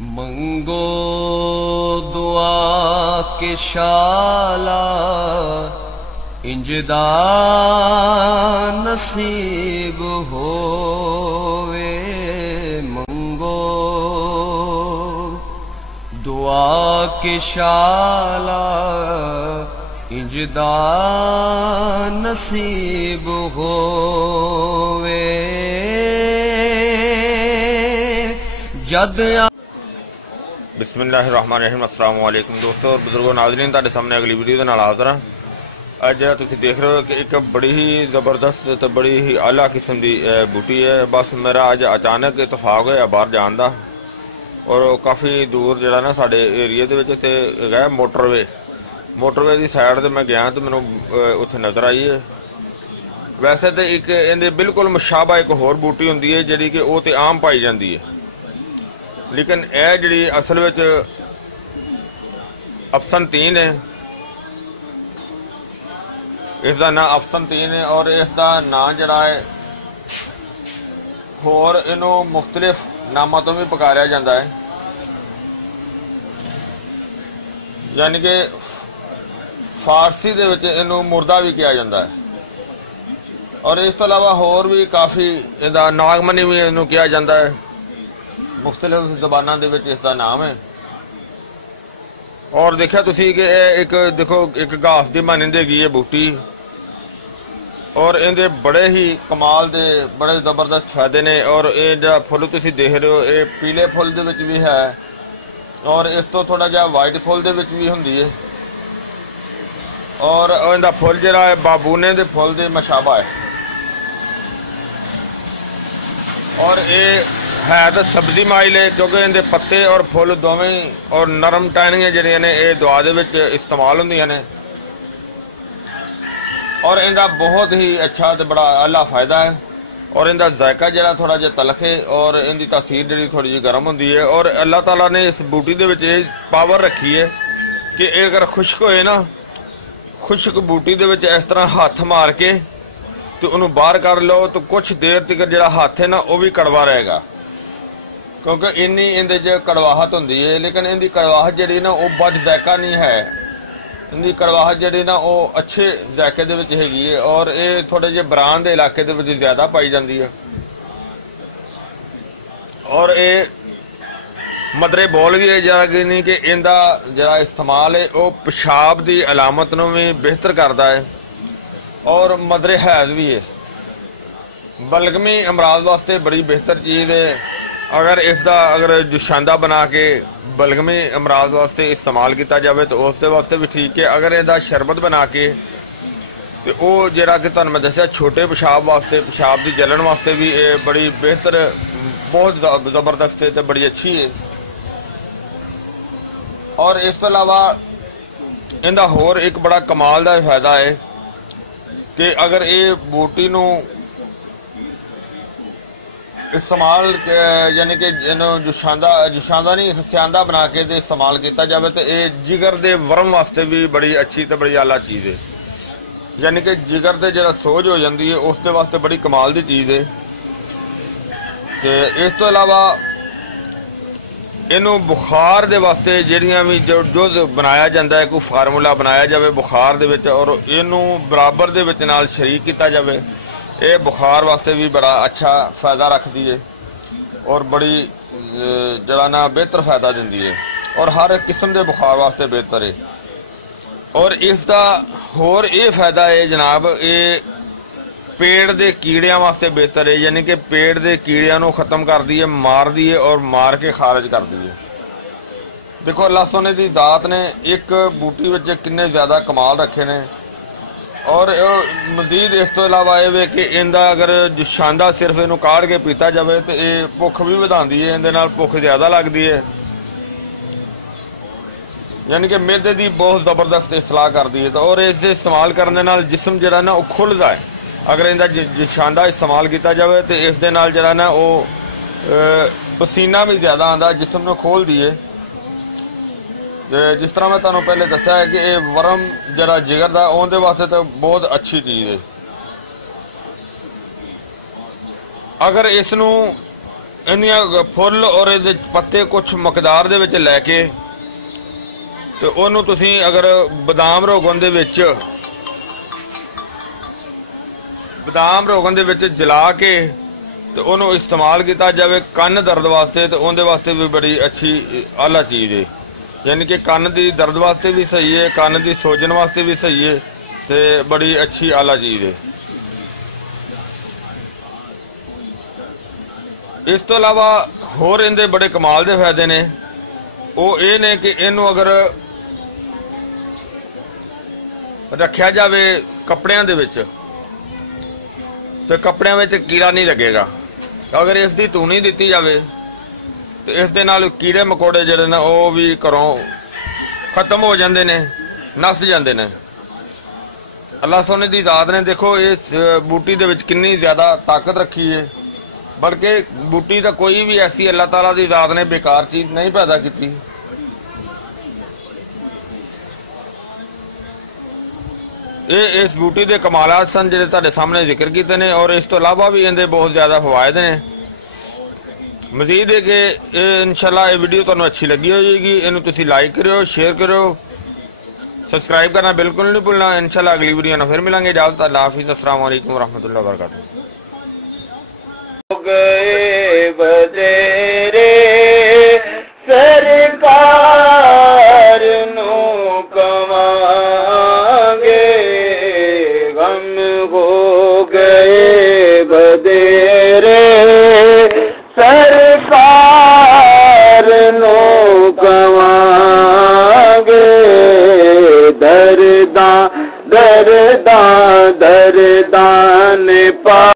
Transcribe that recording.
मंगो दुआ के शाला इंजदा नसीब होवे। मंगो दुआ के शाला इंजदा नसीब होवे। जद बिस्मिल्लाहिर्रहमानिर्रहीम। अस्सलाम वालेकुम दोस्तों और बुजुर्गों, नाज़रीन, तुहाडे सामने अगली वीडियो दे नाल हाज़र हां। अज तुसीं देख रहे हो कि एक बड़ी ही ज़बरदस्त तो बड़ी ही आला किस्म की बूटी है। बस मेरा अज अचानक इतफाक होया बाहर जान दा और काफ़ी दूर जिहड़ा ना साडे एरिए दे विच ते है मोटरवे की साइड ते मैं गया तो मैनूं उत्थे नज़र आई है। वैसे तो एक इहदे बिल्कुल मुशाबा एक होर बूटी हुंदी है जिहड़ी कि ओह ते आम पाई जाती है, लेकिन यह जी असल में अफसन तीन है। इसका ना अफसन तीन है और इसका ना जड़ा है होर इनू मुख्तलिफ नामों तो भी पुकारा जाता है, यानी कि फारसी दे विच इनू मुर्दा भी कहा जाता है और इस तो अलावा होर भी काफ़ी इसका नागमनी भी इनू कहा जाता है। मुख्तलिफ ज़बानों के विच इसका नाम है। और देखा तुसी कि एक देखो एक घास की मानंदी हैगी है बूटी और इहदे बड़े ही कमाल दे बड़े ज़बरदस्त फायदे ने। और ये जो फुल तुसी देख रहे हो ये पीले फुल दे विच भी है और इस तो थोड़ा जिहा वाइट फुल दे विच भी हुंदी है और इहदा फुल जिहड़ा है बाबूने दे फुल दे मशाबा है। और ये है तो सब्जी माइल है क्योंकि इनके पत्ते और फुल दोवें और नरम टहनियां जिहड़ियां ने ये दुआ दे विच इस्तेमाल हुंदियां ने और इनका बहुत ही अच्छा तो बड़ा आला फायदा है। और इनका जायका जिहड़ा थोड़ा जिहा तलख है और इनकी तासीर जिहड़ी थोड़ी जी गर्म हुंदी है। और अल्लाह ताला ने इस बूटी दे विच ये पावर रखी है कि अगर खुश्क होए ना, खुश्क बूटी दे विच इस तरह हाथ मार के तो उन्होंने बाहर कर लो तो कुछ देर तक जो हाथ है ना वह भी कड़वा रहेगा, क्योंकि इन्नी इहदे च कड़वाहट होंदी है। लेकिन इनकी कड़वाहट जिहड़ी ना वो बद जायका नहीं है, इनकी कड़वाहट जिहड़ी ना वो अच्छे जायके दे विच हैगी है और ये थोड़े जे बरान दे इलाके दे विच ज़्यादा पाई जाती है। और ये मदरे बोल भी है जरा कि नहीं कि इनका जरा इस्तेमाल है वो पेशाब की अलामत नूं भी बेहतर करता है और मदरे हैज़ भी है। बलगमी अमराज वास्ते बड़ी बेहतर चीज़ है। अगर इसका अगर जुशांदा बना के बलगमी अमराज वास्ते इस्तेमाल किया जाए तो उसके वास्ते भी ठीक है। अगर इसका शरबत बना के तो वह जरा कि तुहानूं मैं दस्सिया छोटे पेशाब वास्ते, पेशाब की जलन वास्ते भी ये बड़ी बेहतर बहुत ज़बरदस्त है तो बड़ी अच्छी है। और इस तो अलावा इनका होर एक बड़ा कमाल का फायदा है कि अगर ये बूटी नूं इस्तेमाल यानी कि जुशांदा नहीं स्यांदा बना के इस्तेमाल किया जाए तो ये जिगर के वर्म वास्ते भी बड़ी अच्छी तो बड़ी आला चीज़ है। यानी कि जिगर से जो सोज हो जाती है उसके वास्ते बड़ी कमाल की चीज़ है। तो इस तो अलावा इनू बुखार दे वास्ते जिहड़ियां भी जो बनाया जाता है कोई फार्मूला बनाया जाए बुखार दे विच और इनू बराबर दे विच नाल शरीक किया जाए, ये बुखार वास्ते भी बड़ा अच्छा फायदा रखती है और बड़ी जरा ना बेहतर फायदा दिंदी है और हर किस्म के बुखार वास्ते बेहतर है। और इसका होर ये फायदा है जनाब, ये पेट के कीड़ियां वास्ते बेहतर है, यानी कि पेट के कीड़ियां नूं खत्म कर दी है, मार दी है और मार के खारिज कर दी है। देखो अल्लाह सोने की जात ने एक बूटी विच किन्ने ज़्यादा कमाल रखे ने। और मजीद इस तो इलावा ये कि इनका अगर जुशांदा सिर्फ इनू काढ़ के पीता जाए तो ये भुख भी वधांदी है, इहदे नाल भुख ज़्यादा लगती है, यानी कि मैदे की बहुत ज़बरदस्त इसलाह करती है। तो और इसे इस्तेमाल करने नाल जिस्म जिहड़ा ना वो खुलदा है। अगर इनका जुशांदा इस्तेमाल किया जाए तो इस दे नाल जिहड़ा ना वो पसीना भी ज़्यादा आंदा, जिस्म नूं खोलदी है। जिस तरह मैं तुहानूं पहले दस्सिया है कि ये वर्म जरा जिगर का उहदे वास्ते तो बहुत अच्छी चीज़ है। अगर इसनूं इन्नियां फुल और इहदे पत्ते कुछ मकदार दे विच लैके ते ओनू तुसीं अगर बदाम रोगन दे विच जला के तो उन्होंने इस्तेमाल किया जाए कन्न दर्द वास्ते, तो उनके वास्ते भी बड़ी अच्छी आला चीज़ है। यानी कि कन्न की दर्द वास्ते भी सही है, कन्न की सोजन वास्ते भी सही है, तो बड़ी अच्छी आला चीज़ है। इस तो अलावा होर इनके बड़े कमाल के फायदे ने, वो ये ने कि इनू अगर रखा जाए कपड़ियां दे विच तो कपड़ियां में कीड़ा नहीं लगेगा। अगर इसकी धूनी दी जाए तो इस दे नाल कीड़े मकोड़े जिहड़े ने वो भी घरों खत्म हो जाते हैं, नस जाते हैं। अल्लाह सोने की ज़ात ने देखो इस बूटी दे विच कितनी ज़्यादा ताकत रखी है, बल्कि बूटी का कोई भी ऐसी अल्लाह ताला की ज़ात ने बेकार चीज़ नहीं पैदा की। ये इस बूटी के कमालात सन जिहड़े तुहाडे सामने जिक्र किए हैं, और इस तो अलावा भी इहदे बहुत ज़्यादा फवायद ने। मजीद है कि इंशाल्लाह ये वीडियो तुहानूं अच्छी लगी होगी, इनू तुसीं लाइक करो, शेयर करो, सब्सक्राइब करना बिल्कुल नहीं भूलना। इंशाल्लाह अगली वीडियो ना फिर मिलेंगे। इजाज़त, अल्लाह हाफिज़, अस्सलाम वालेकुम रहमतुल्लाहि व बरकातुहू।